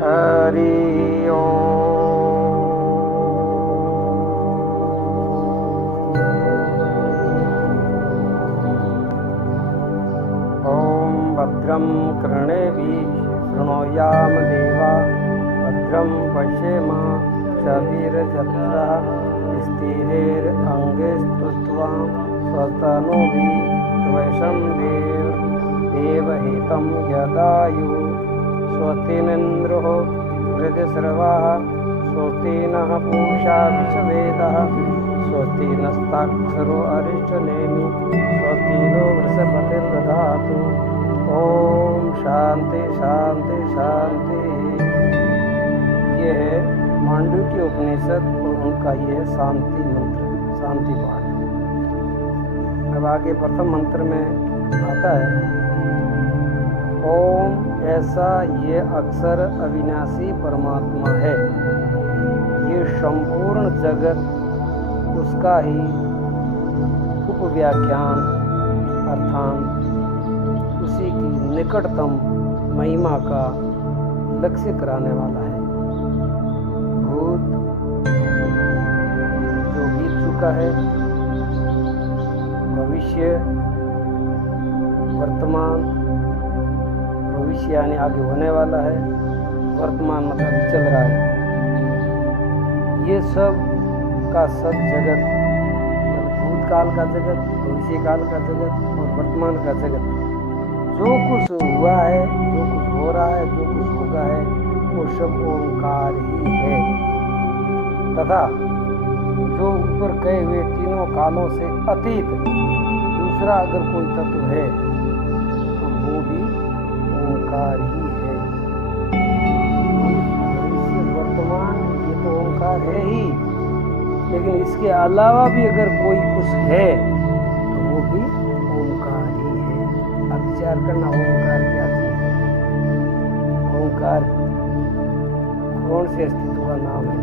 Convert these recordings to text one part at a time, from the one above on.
हरि ओम भद्रं कर्णेभिः शृणुयाम देवा भद्रं पश्येम क्षभिर्यजत्रः स्थिरैरङ्गैस्तुष्ट्वा स्वस्तनूभिः त्वषं देवहितं यदायुः स्वस्ति न इन्द्रो वृद्धश्रवाः स्वस्ति नः पूषा विश्ववेदाः स्वस्ति नस्ताक्षरो अरिष्टनेमि स्वस्ति नो वृषभतिर्दधातु। ओम शांति शांति शांति। ये है मांडुक्य उपनिषद और उनका ये शांति मंत्र, शांति पाठ। अब आगे प्रथम मंत्र में आता है ओम ऐसा ये अक्षर अविनाशी परमात्मा है। ये संपूर्ण जगत उसका ही उपव्याख्यान अर्थात उसी की निकटतम महिमा का लक्ष्य कराने वाला है। भूत जो बीत चुका है, भविष्य, वर्तमान, भविष्य यानी आगे होने वाला है, वर्तमान मतलब चल रहा है, ये सब का सब जगत, भूतकाल का जगत, भविष्य काल का जगत और वर्तमान का जगत, जो कुछ हुआ है, जो कुछ हो रहा है, जो कुछ होगा है, वो सब ओंकार ही है। तथा जो ऊपर कहे हुए तीनों कालों से अतीत दूसरा अगर कोई तत्व है तो वो भी ओंकार ही है। भविष्य वर्तमान ये तो ओंकार है ही, लेकिन इसके अलावा भी अगर कोई कुछ है तो वो भी ओंकार ही है। अब विचार करना ओंकार क्या चीज है। ओंकार कौन से अस्तित्व का नाम है।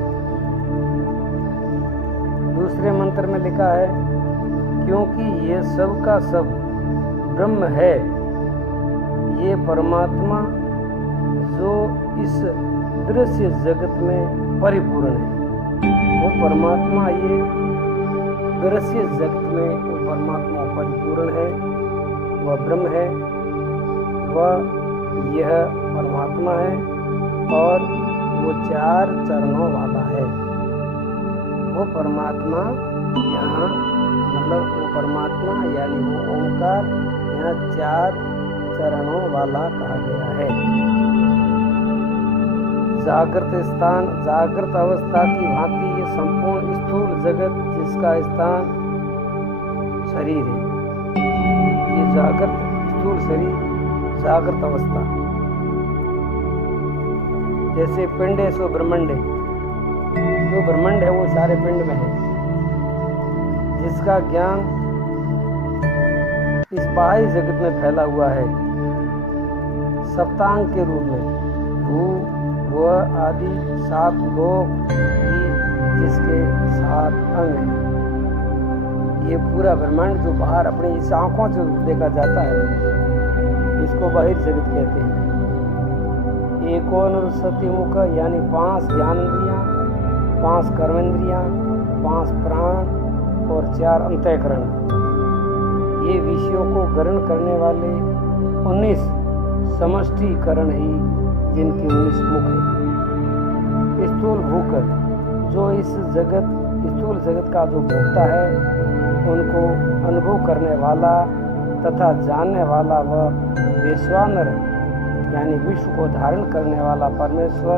दूसरे मंत्र में लिखा है क्योंकि ये सब का सब ब्रह्म है, ये परमात्मा जो इस दृश्य जगत में परिपूर्ण है। वो परमात्मा ये दृश्य जगत में वो परमात्मा परिपूर्ण है, वह ब्रह्म है, वह यह परमात्मा है और वो चार चरणों वाला है। वो परमात्मा यहाँ मतलब वो परमात्मा यानी वो ओंकार यहाँ चार चरणों वाला कहा गया है। जागृत स्थान, जागृत अवस्था की भांति ये संपूर्ण स्थूल जगत जिसका स्थान शरीर है, ये जागृत स्थूल शरीर जागृत अवस्था। जैसे पिंड है सो ब्रह्मांड है, जो ब्रह्मांड है वो सारे पिंड में है, जिसका ज्ञान इस बाह्य जगत में फैला हुआ है सप्तांग के रूप में। भू वह आदि सात लोक ही जिसके सात अंग हैं। ये पूरा ब्रह्मांड जो बाहर अपनी इस आंखों से देखा जाता है इसको बाह्य जगत कहते हैं। एकोनविंशति मुख यानी 5 ज्ञानेंद्रियां, 5 कर्मेंद्रियां, 5 प्राण और 4 अंतःकरण, ये विषयों को ग्रहण करने वाले 19 समष्टिकरण ही जिनके 19 मुख है। स्थूल भूख जो इस जगत स्थूल जगत का जो भोक्ता है उनको अनुभव करने वाला तथा जानने वाला वह वैश्वानर यानी विश्व को धारण करने वाला परमेश्वर,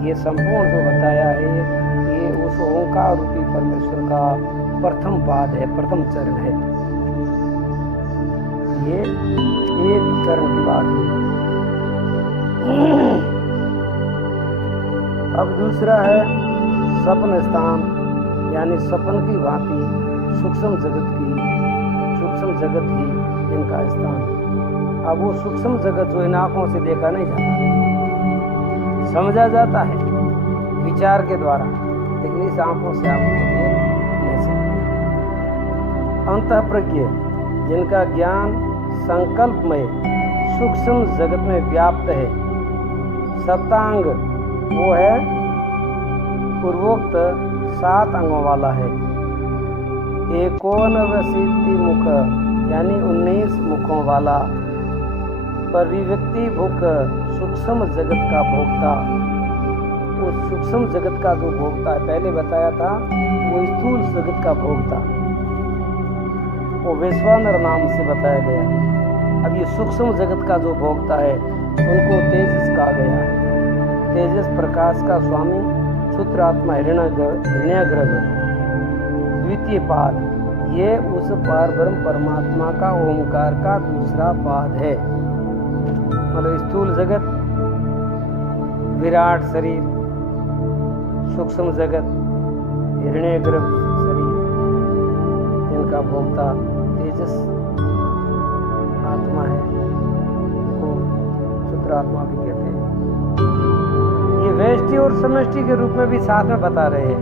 ये संपूर्ण जो बताया है ये उस ओंकार रूपी परमेश्वर का प्रथम पाद है, प्रथम चरण है। ये एक चरण की बात है। अब दूसरा है स्वप्न स्थान यानी स्वप्न की भांति सूक्ष्म जगत ही इनका स्थान। अब वो सूक्ष्म जगत जो इन आंखों से देखा नहीं जाता, समझा जाता है विचार के द्वारा, लेकिन इस आंखों से आप देख नहीं सकते। अंतःप्रज्ञ जिनका ज्ञान संकल्पमय सूक्ष्म जगत में व्याप्त है, सप्तांग वो है पूर्वोक्त 7 अंगों वाला है। 89 मुख यानी 19 मुखों वाला। परिव्यक्ति भुक सूक्ष्म जगत का भोक्ता। उस सूक्ष्म जगत का जो भोक्ता है, पहले बताया था वो स्थूल जगत का भोक्ता, वो वैश्वानर नाम से बताया गया। अब ये सूक्ष्म जगत का जो भोक्ता है उनको तेजस कहा गया है। तेजस प्रकाश का स्वामी, क्षुद्रात्मा, हिरण्यगर्भ। द्वितीय पाद, ये उस पार ब्रह्म परमात्मा का ओमकार का दूसरा पाद है। मतलब स्थूल जगत, विराट शरीर, सूक्ष्म जगत, हिरण्यगर्भ शरीर, जिनका भोक्ता तेजस आत्मा है, उनको क्षुद्रात्मा भी कहते हैं। ये व्यष्टि और समष्टि के रूप में भी साथ में बता रहे हैं।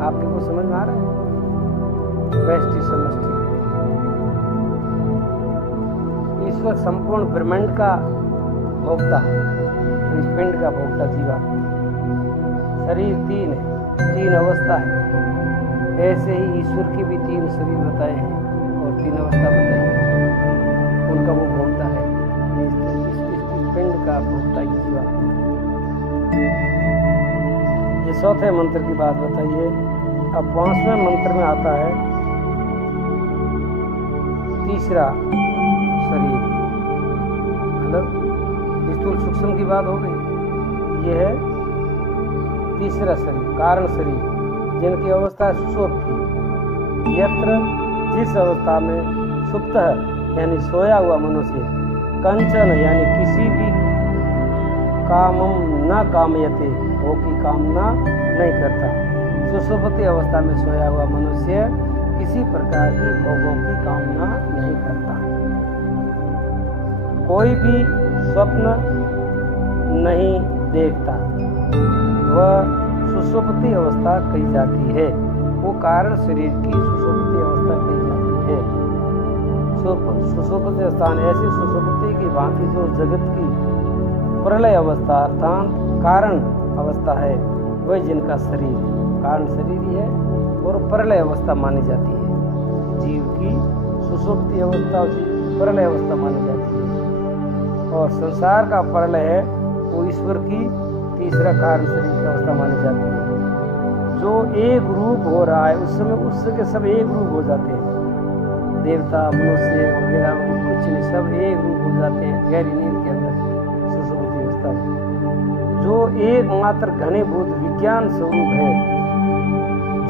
आपको कुछ समझ में आ रहा है? व्यष्टि समष्टि, ईश्वर संपूर्ण ब्रह्मांड का भोक्ता, इस पिंड का भोक्ता जीवा। शरीर 3 है, 3 अवस्था है। ऐसे ही ईश्वर की भी 3 शरीर बताए हैं और 3 अवस्था बताई है, उनका वो भोक्ता है। इस पिंड का भोक्ता ही जीवा। ये चौथे मंत्र की बात बताइए। अब 5वें मंत्र में आता है तीसरा शरीर, मतलब स्थूल सूक्ष्म की बात हो गई। ये है तीसरा शरीर, कारण शरीर, जिनकी अवस्था है सुषुप्ति। यत्र, जिस अवस्था में सुप्त यानी सोया हुआ मनुष्य, कंचन यानी किसी भी कामम न कामयते, वो की कामना नहीं करता। सुषुप्ति अवस्था में सोया हुआ मनुष्य किसी प्रकार की भोगों की कामना नहीं करता। कोई भी स्वप्न नहीं देखता, वह सुषुप्ति अवस्था कही जाती है। वो कारण शरीर की सुषुप्ति अवस्था कही जाती है। सुषुप्ति स्थान ऐसी सुषुप्ति की भांति जो जगत की प्रलय अवस्था अर्थात कारण अवस्था है, वह जिनका शरीर कारण शरीर ही है और प्रलय अवस्था मानी जाती है। जीव की सुषुप्ति अवस्था प्रलय अवस्था मानी जाती है और संसार का प्रलय है वो ईश्वर की तीसरा कारण शरीर की अवस्था मानी जाती है। जो एक रूप हो रहा है उस समय उसके सब एक रूप हो जाते हैं। देवता, मनुष्य वगैरह कुछ नहीं, सब एक रूप हो जाते हैं गहरी नींद के अंदर सुषुप्ति अवस्था में। जो एकमात्र घनीभूत विज्ञान स्वरूप है,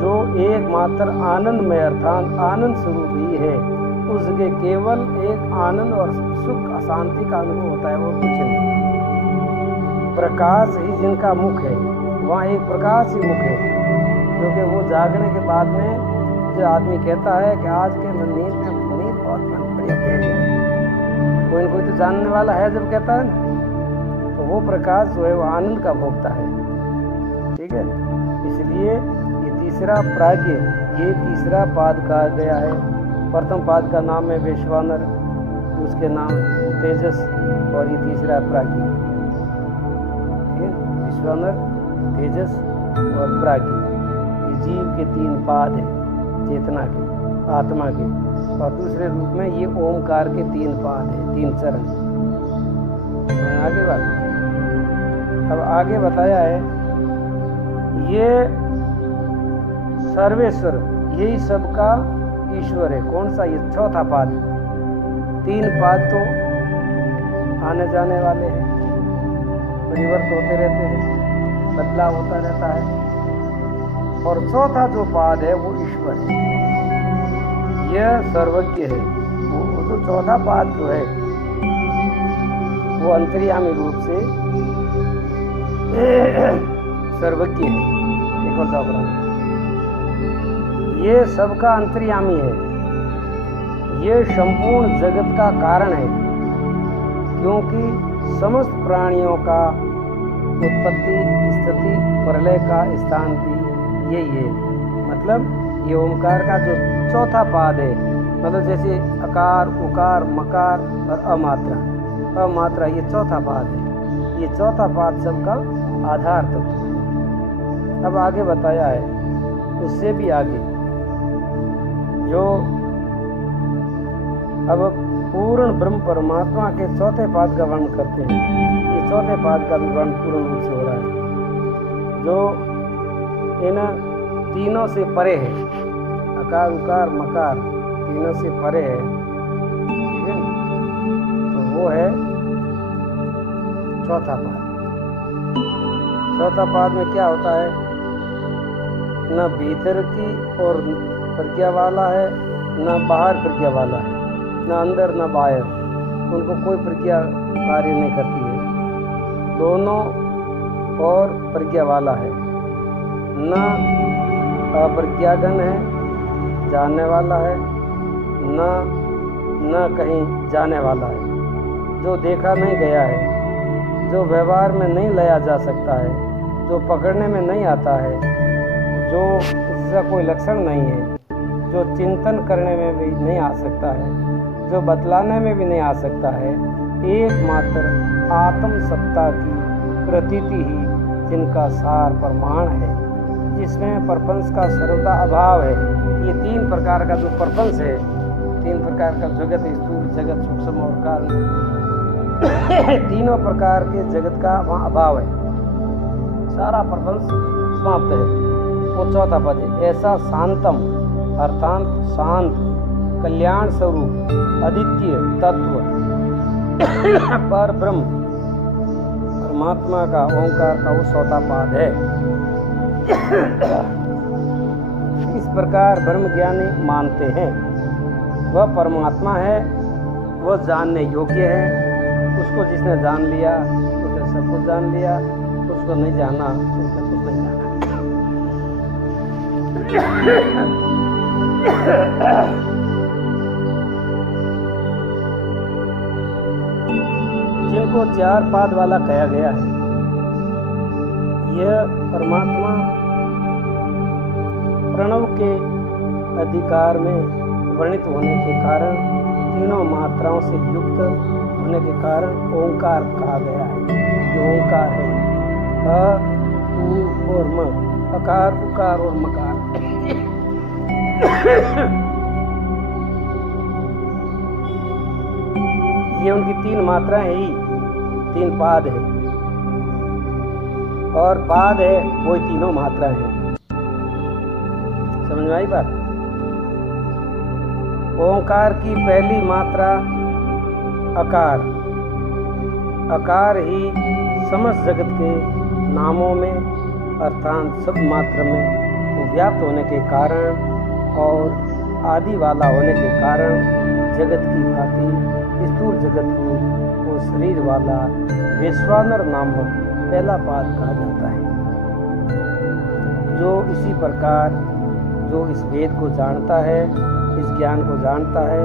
जो एकमात्र आनंदमय अर्थात आनंद स्वरूप ही है, उसके केवल एक आनंद और सुख अशांति का अनुभव होता है और कुछ नहीं। प्रकाश ही जिनका मुख है, वहाँ एक प्रकाश ही मुख है। क्योंकि वो जागने के बाद में जो आदमी कहता है कि आज के नींद बहुत बढ़िया कह रही है, कोई न कोई तो जानने वाला है जब कहता है ना, तो वो प्रकाश जो है वो आनंद का भोगता है। ठीक है, इसलिए ये तीसरा प्राज्ञ, ये तीसरा पाद कहा गया है। प्रथम पाद का नाम है वैश्वानर, उसके नाम तेजस और ये तीसरा प्राज्ञ। ठीक है, वैश्वानर, तेजस और प्राज्ञ, ये जीव के 3 पाद हैं, चेतना के, आत्मा के। और दूसरे रूप में ये ओमकार के 3 पाद हैं, 3 चरण। आगे बात, अब आगे बताया है ये सर्वेश्वर, यही सबका ईश्वर है। कौन सा? ये चौथा पाद। 3 पाद तो आने जाने वाले हैं, परिवर्तन होते रहते हैं, बदलाव होता रहता है। और चौथा जो पाद है वो ईश्वर है, यह सर्वज्ञ है। वो जो चौथा पाद जो है वो अंतर्यामी रूप से सर्वज्ञ है। एक और जाओ, ये सबका अंतर्यामी है, ये संपूर्ण जगत का कारण है। क्योंकि समस्त प्राणियों का उत्पत्ति, स्थिति, प्रलय का स्थान भी यही है। मतलब ये ओमकार का जो चौथा पाद है, मतलब जैसे अकार, उकार, मकार और अमात्रा, अमात्रा ये चौथा पाद है। ये चौथा पाद सबका आधार तत्व है। अब आगे बताया है, उससे भी आगे जो अब पूर्ण ब्रह्म परमात्मा के चौथे पाद का वर्णन करते हैं। ये चौथे पाद का भी वर्णन पूर्ण रूप से हो रहा है, जो इन तीनों से परे है। अकार उकार मकार तीनों से परे है, ठीक है। तो वो है चौथा पाद। चौथा पाद में क्या होता है, न भीतर की और प्रज्ञा वाला है, न बाहर प्रज्ञा वाला है, न अंदर न बाहर, उनको कोई प्रज्ञा कार्य नहीं करती है। दोनों और प्रज्ञा वाला है, न अप्रज्ञागन है, जानने वाला है, न कहीं जाने वाला है, जो देखा नहीं गया है, जो व्यवहार में नहीं लाया जा सकता है, जो पकड़ने में नहीं आता है, जो इसका कोई लक्षण नहीं है, जो चिंतन करने में भी नहीं आ सकता है, जो बतलाने में भी नहीं आ सकता है। एकमात्र आत्म सत्ता की प्रतीति ही जिनका सार प्रमाण है, जिसमें प्रपंच का सर्वदा अभाव है। ये तीन प्रकार का जो प्रपंच है, तीन प्रकार का जगत, स्थूल जगत, सूक्ष्म और काल, तीनों प्रकार के जगत का वहाँ अभाव है, सारा प्रपंच समाप्त है। वो चौथा पद है, ऐसा शांतम अर्थात शांत कल्याण स्वरूप अद्वितीय तत्व पर ब्रह्म परमात्मा का ओंकार का वो चौथा पाद है। इस प्रकार ब्रह्म ज्ञानी मानते हैं वह परमात्मा है, वह जानने योग्य है। उसको जिसने जान लिया उसने सब कुछ जान लिया, उसको नहीं जाना उसने कुछ नहीं जाना। जिनको चार पाद वाला कहा गया है, यह परमात्मा प्रणव के अधिकार में वर्णित होने के कारण, तीनों मात्राओं से युक्त होने के कारण ओंकार कहा गया है। जो ओंकार है अ, उ और म, अकार उकार और मकार। ये उनकी तीन मात्राएं ही, तीन पाद है, और पाद है वो तीनों मात्राएं हैं। समझ में आई बात? ओंकार की पहली मात्रा अकार, अकार ही समस्त जगत के नामों में अर्थात सब मात्र में वो व्याप्त होने के कारण और आदि वाला होने के कारण जगत की भांति स्थूल जगत को वो शरीर वाला वैश्वानर नामक पहला पाद कहा जाता है। जो इसी प्रकार जो इस वेद को जानता है, इस ज्ञान को जानता है,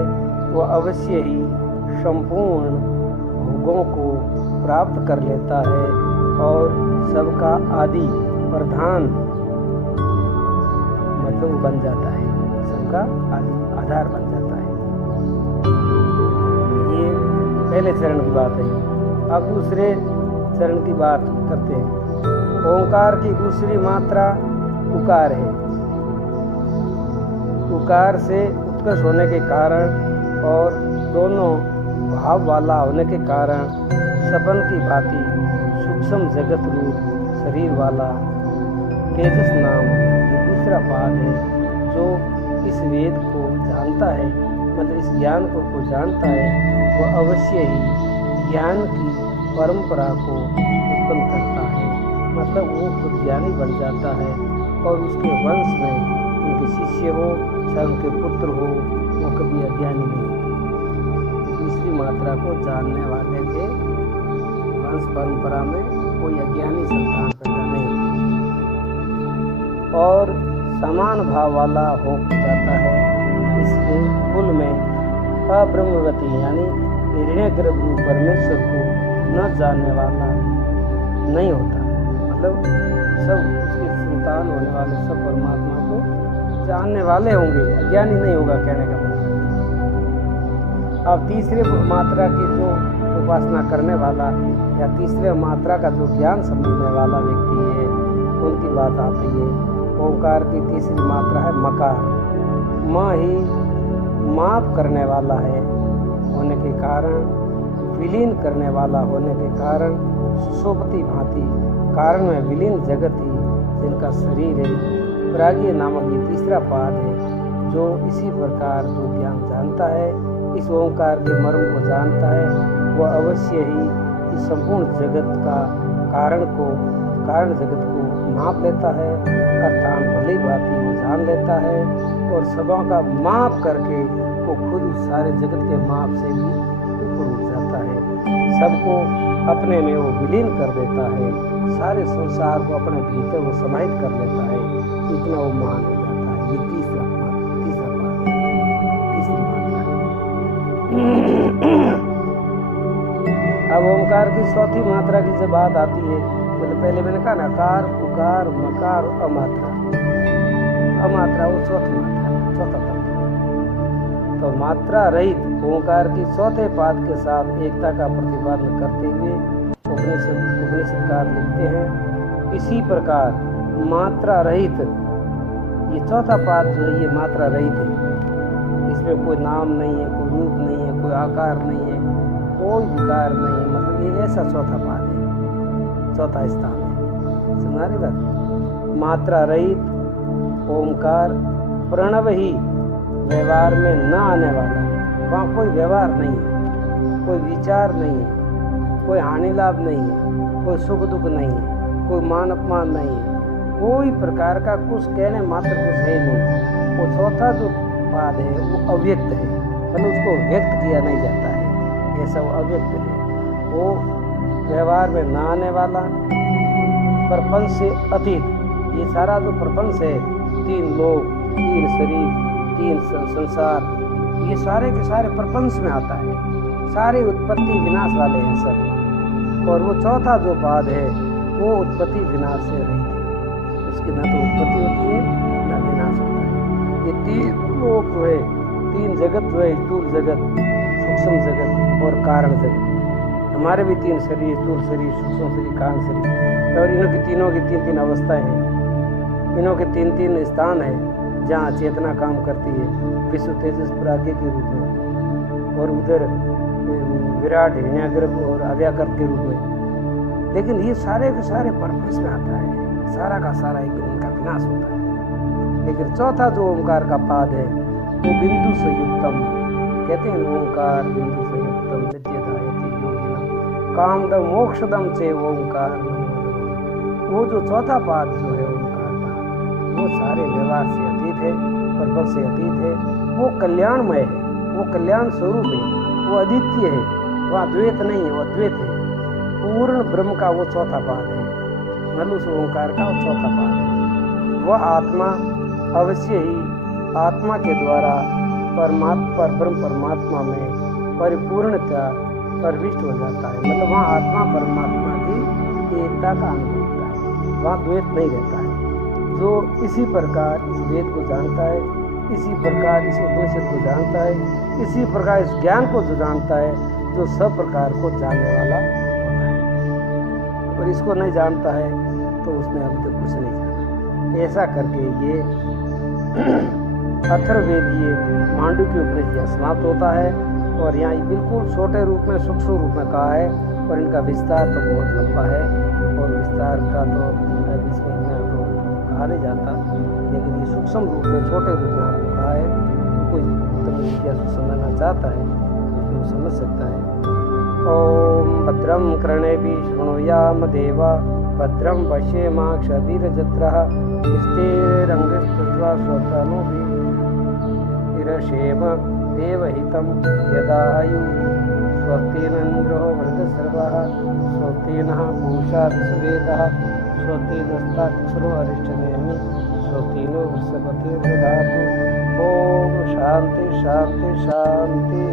वह अवश्य ही संपूर्ण भोगों को प्राप्त कर लेता है और सबका आदि प्रधान मतलब बन जाता है, सबका आदि आधार बन जाता है। ये पहले चरण की बात है। अब दूसरे चरण की बात करते हैं। ओंकार की दूसरी मात्रा उकार है। उकार से उत्कर्ष होने के कारण और दोनों भाव वाला होने के कारण सपन की भांति सूक्ष्म जगत रूप शरीर वाला तेजस नाम ये दूसरा पाद है। जो इस वेद को जानता है, मतलब इस ज्ञान को जानता है, वह अवश्य ही ज्ञान की परंपरा को उत्पन्न करता है। मतलब वो खुद ज्ञानी बन जाता है और उसके वंश में उनके शिष्य हो चाहे उनके पुत्र हो, वो कभी अज्ञानी नहीं होते। दूसरी मात्रा को जानने वाले के वंश परंपरा में कोई अज्ञानी संतान पैदा नहीं होती और समान भाव वाला हो जाता है। इसके कुल में अब्रह्मवती यानी हिरण्यगर्भ रूप परमेश्वर को न जानने वाला नहीं होता। मतलब सब उसके संतान होने वाले सब परमात्मा को जानने वाले होंगे, अज्ञानी नहीं होगा, कहने का मतलब। अब तीसरे मात्रा की जो उपासना करने वाला या तीसरे मात्रा का जो ज्ञान समझने वाला व्यक्ति है उनकी बात आती है। ओंकार की तीसरी मात्रा है मकार। माँ ही माप करने वाला है होने के कारण, विलीन करने वाला होने के कारण, सुषुप्ति भांति कारण में विलीन जगत ही जिनका शरीर है। प्राज्ञ नामक ये तीसरा पाद है जो इसी प्रकार जो ज्ञान जानता है, इस ओंकार के मर्म को जानता है, वह अवश्य ही इस संपूर्ण जगत का कारण जगत को माप लेता है, अर्थात भली भांति वो जान लेता है और सबों का माप करके वो खुद उस सारे जगत के माप से भी ऊपर उठ जाता है। सबको अपने में वो विलीन कर देता है, सारे संसार को अपने भीतर वो समाहित कर लेता है, इतना वो महान हो जाता है। ये तीसरा पाद तीसरी मात्रा। अब ओंकार की चौथी मात्रा की जब बात आती है, मतलब पहले मैंने कहा ना कार, उकार, मकार, अमात्रा। अमात्रा वो चौथी मात्रा, चौथा तत्व। तो मात्रा रहित ओंकार की चौथे पाद के साथ एकता का प्रतिपादन करते हुए उपनिषदकार लिखते हैं, इसी प्रकार मात्रा रहित ये चौथा पाद जो है ये मात्रा रहित है। इसमें कोई नाम नहीं है, कोई रूप नहीं है, कोई आकार नहीं है, कोई विकार नहीं है, मतलब ये ऐसा चौथा पाद है, चौथा स्थान है। सुना रही बात? मात्रा रहित ओंकार प्रणव ही व्यवहार में न आने वाला है। वहाँ कोई व्यवहार नहीं है, कोई विचार नहीं है, कोई हानि लाभ नहीं है, कोई सुख दुख नहीं है, कोई मान अपमान नहीं है, कोई प्रकार का कुछ कहने मात्र कुछ है नहीं। वो चौथा जो पाद है वो अव्यक्त है, मतलब उसको व्यक्त किया नहीं जाता है, ये सब अव्यक्त है। वो व्यवहार में न आने वाला, प्रपंच से अतीत, ये सारा जो प्रपंच है, तीन लोक, तीन शरीर, तीन संसार, ये सारे के सारे प्रपंच में आता है, सारे उत्पत्ति विनाश वाले हैं सब। और वो चौथा जो पाद है वो उत्पत्ति विनाश से रहित है, उसकी न तो उत्पत्ति होती है न विनाश होता है। ये तीन लोक जो है, तीन जगत जो है, स्थूल जगत, सूक्ष्म जगत और कारण जगत। हमारे भी तीन शरीर, स्थूल शरीर, सूक्ष्म शरीर, कारण शरीर, और इनों की तीनों की तीन तीन अवस्थाएं हैं, इनों के तीन तीन स्थान हैं जहाँ चेतना काम करती है, विश्व तेजस प्राज्ञ के रूप में, और उधर विराट हिरण्यागर्भ और अव्याकृत के रूप में। लेकिन ये सारे के सारे परपस में आता है, सारा का सारा एक दिन इनका विनाश होता है। लेकिन चौथा जो ओंकार का पाद है वो बिंदु संयुक्तम कहते हैं, ओंकार बिंदु संयुक्तम नित्यदायते योगिनम कामदम मोक्षदम से ओंकार। वो जो चौथा पाद जो है ओंकार का, वो सारे व्यवहार से अतीत है, परपस से अतीत है, वो कल्याणमय है, वो कल्याण स्वरूप है, वो अद्वितीय है, वहाँ द्वैत नहीं है, वो अद्वैत है, पूर्ण ब्रह्म का वो चौथा पाद है, मतलब उस ओंकार का वो चौथा पाद है। वह आत्मा अवश्य ही आत्मा के द्वारा ब्रह्म परमात्मा में परिपूर्णता प्रविष्ट हो जाता है, मतलब वहाँ आत्मा परमात्मा की एकता का अनुभव होता है, वहाँ द्वैत नहीं रहता है। जो इसी प्रकार इस वेद को जानता है, इसी प्रकार इस उपनिषद को जानता है, इसी प्रकार इस ज्ञान को जो जानता है, जो सब प्रकार को जानने वाला होता है। और इसको नहीं जानता है तो उसने अभी तक कुछ नहीं जाना। ऐसा करके ये अथर्ववेदीय मांडुक्य उपनिषद समाप्त होता है। और यहाँ बिल्कुल छोटे रूप में, सूक्ष्म रूप में कहा है, और इनका विस्तार तो बहुत लंबा है, और विस्तार का तो इसमें तो कहा नहीं जाता, लेकिन ये सूक्ष्म रूप में, छोटे रूप में आपको कहा है। कोई उत्तम जिज्ञासु समझना चाहता है तो समझ सकता है। ओम भद्रम कर्णेभिः शृणुयाम देवा, भद्रम पश्येमाक्षभिर्यजत्रः, स्थिरैरङ्गैस्तुष्ट्वा स्वधानुभिः विरशेम देवहितं यदायु। स्वस्ति न इन्द्रो वृद्धश्रवः, स्वस्ति नः पूषा विश्ववेदः, स्वस्ति नस्ताक्षरो अरिष्टनेमिः, स्वस्ति नो वृषभतिर्दधातु। ओम शांति शांति शांति।